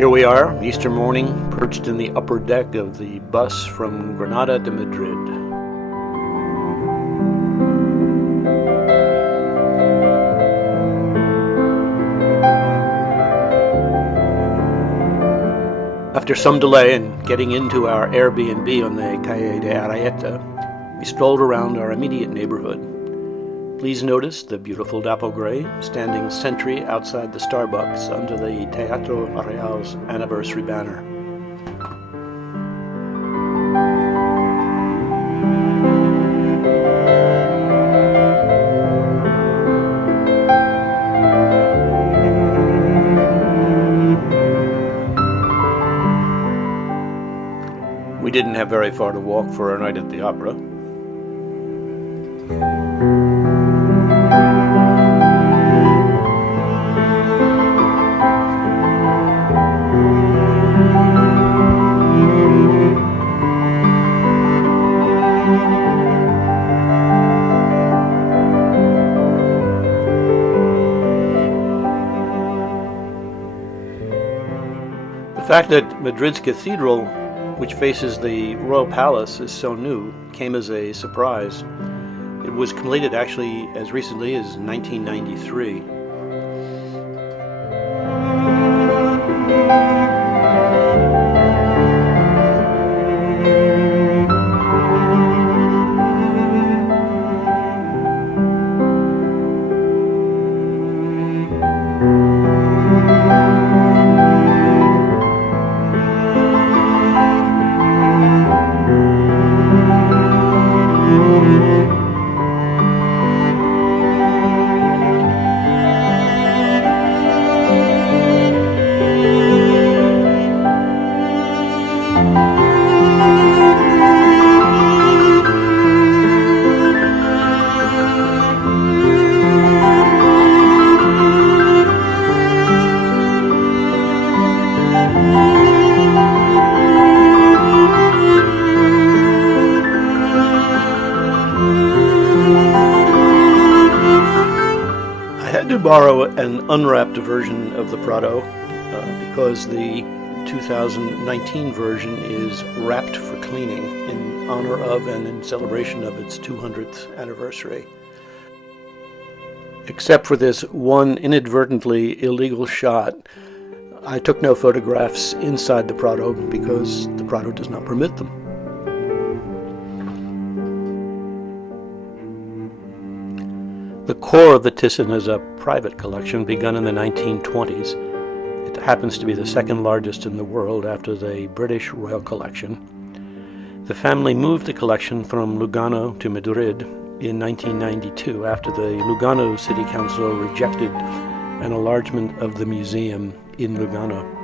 Here we are, Easter morning, perched in the upper deck of the bus from Granada to Madrid. After some delay in getting into our Airbnb on the Calle de Arrieta, we strolled around our immediate neighborhood. Please notice the beautiful dapple gray standing sentry outside the Starbucks under the Teatro Real's anniversary banner. We didn't have very far to walk for our night at the opera. The fact that Madrid's cathedral, which faces the royal palace, is so new came as a surprise. It was completed actually as recently as 1993. To borrow an unwrapped version of the Prado because the 2019 version is wrapped for cleaning in honor of and in celebration of its 200th anniversary. Except for this one inadvertently illegal shot, I took no photographs inside the Prado because the Prado does not permit them. The core of the Thyssen is a private collection begun in the 1920s. It happens to be the second largest in the world after the British Royal Collection. The family moved the collection from Lugano to Madrid in 1992 after the Lugano City Council rejected an enlargement of the museum in Lugano.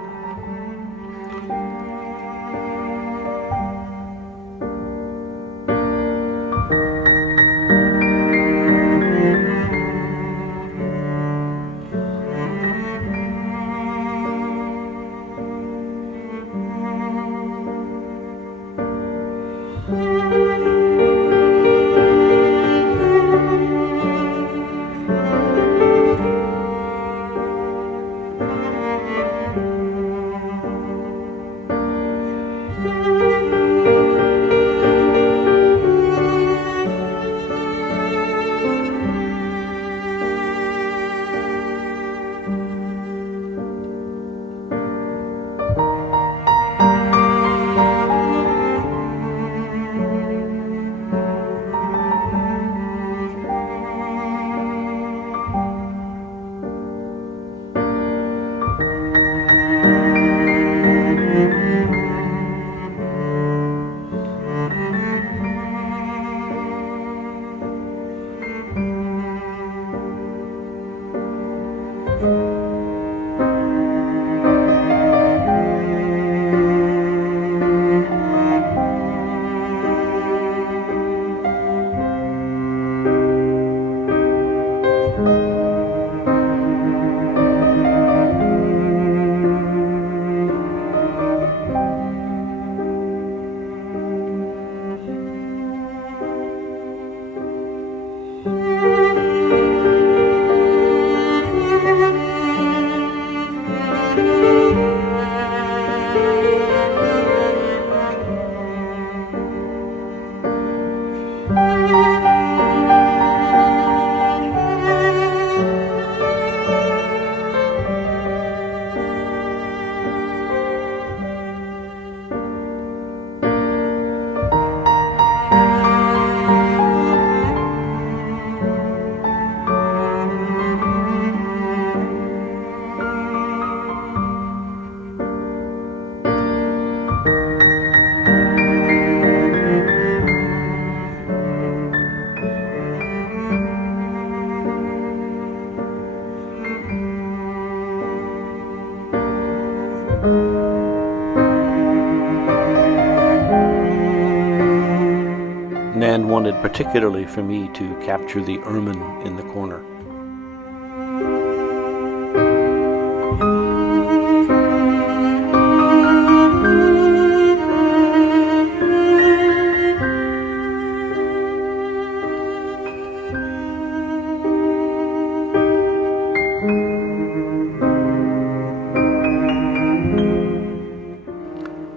wanted particularly for me to capture the ermine in the corner.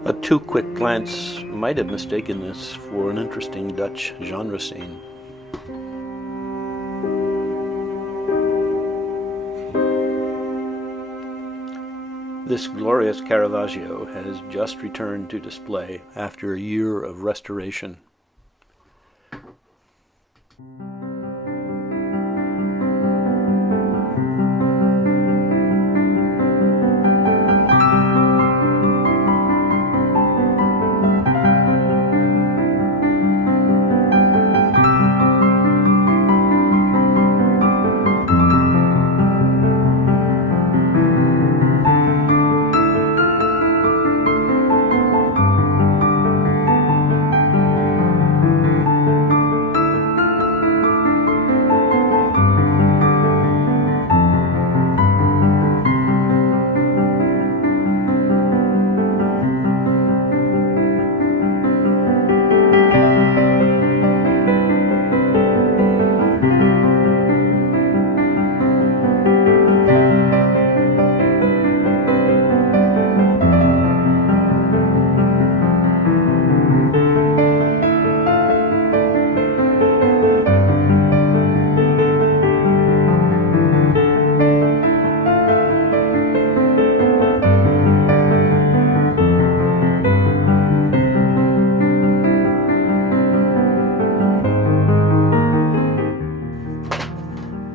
A too quick glance might have mistaken this for an interesting Dutch genre scene. This glorious Caravaggio has just returned to display after a year of restoration.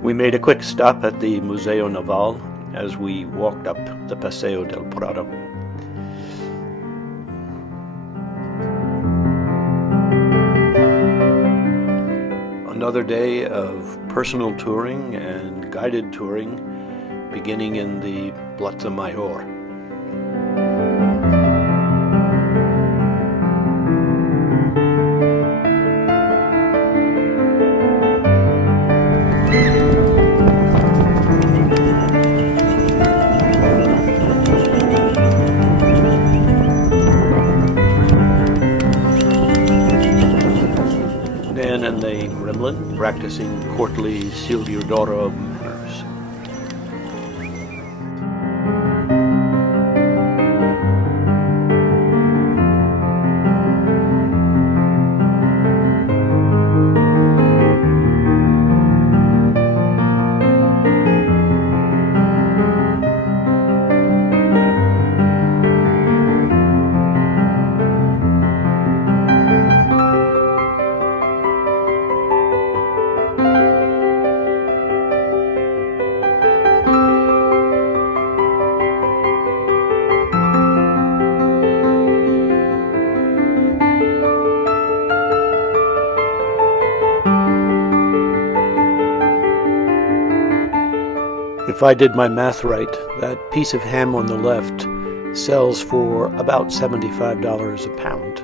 We made a quick stop at the Museo Naval as we walked up the Paseo del Prado. Another day of personal touring and guided touring beginning in the Plaza Mayor. And the gremlin practicing courtly Silviodoro manners. If I did my math right, that piece of ham on the left sells for about $75 a pound.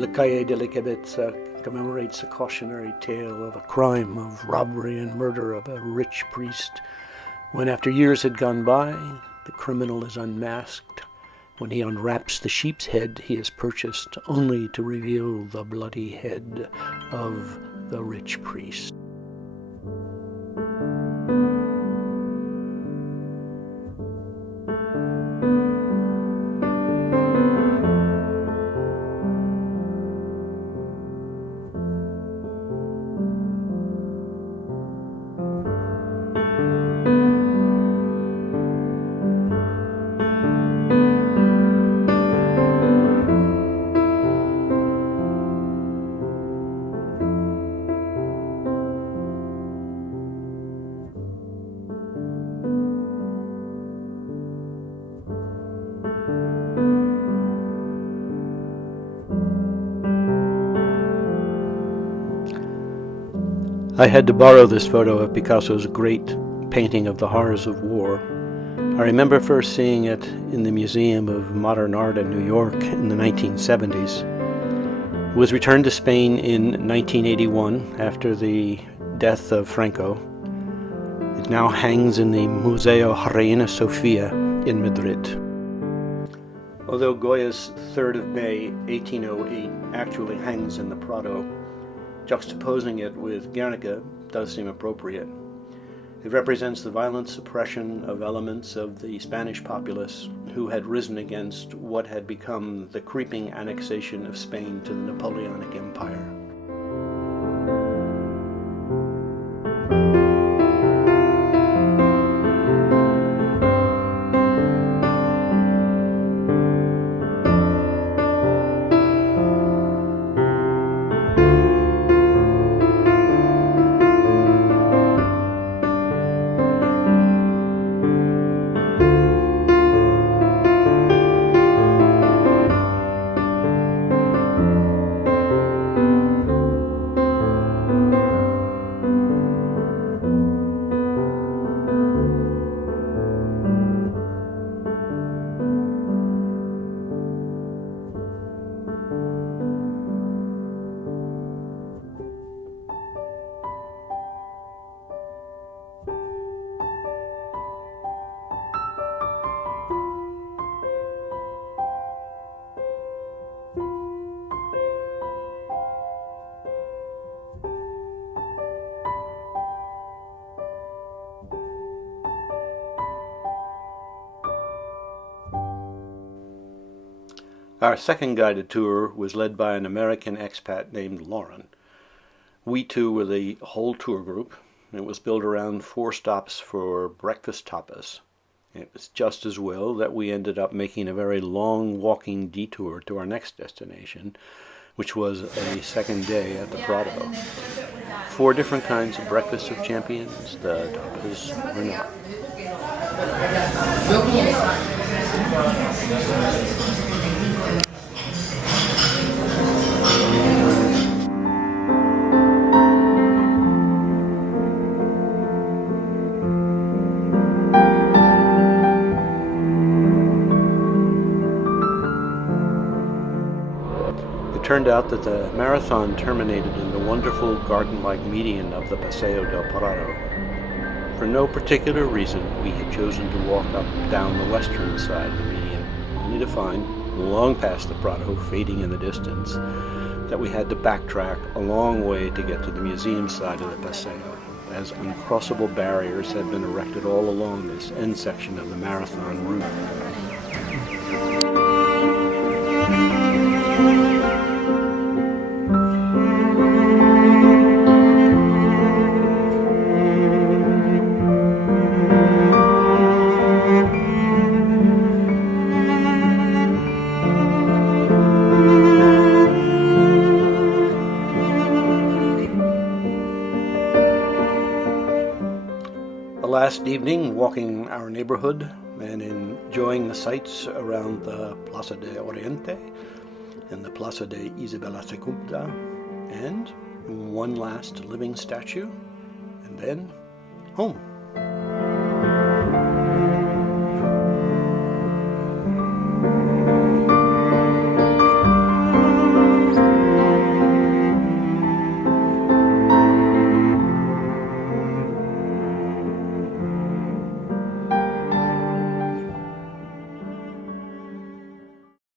Le Cahier de la Québécois commemorates a cautionary tale of a crime of robbery and murder of a rich priest, when after years had gone by, the criminal is unmasked. When he unwraps the sheep's head he has purchased, only to reveal the bloody head of the rich priest. I had to borrow this photo of Picasso's great painting of the horrors of war I remember first seeing it in the Museum of Modern Art in New York in the 1970s. It was returned to Spain in 1981 after the death of Franco. It now hangs in the Museo Reina Sofia in Madrid. Although Goya's 3rd of May, 1808 actually hangs in the Prado, juxtaposing it with Guernica does seem appropriate. It represents the violent suppression of elements of the Spanish populace who had risen against what had become the creeping annexation of Spain to the Napoleonic Empire. Our second guided tour was led by an American expat named Lauren. We two were the whole tour group. It was built around 4 stops for breakfast tapas. It was just as well that we ended up making a very long walking detour to our next destination, which was a second day at the Prado. 4 different kinds of breakfast of champions, the tapas were not. It turned out that the marathon terminated in the wonderful garden-like median of the Paseo del Prado. For no particular reason, we had chosen to walk up down the western side of the median, only to find, long past the Prado, fading in the distance, that we had to backtrack a long way to get to the museum side of the Paseo, as uncrossable barriers had been erected all along this end section of the marathon route. Last evening, walking our neighborhood and enjoying the sights around the Plaza de Oriente and the Plaza de Isabella II, and one last living statue, and then home.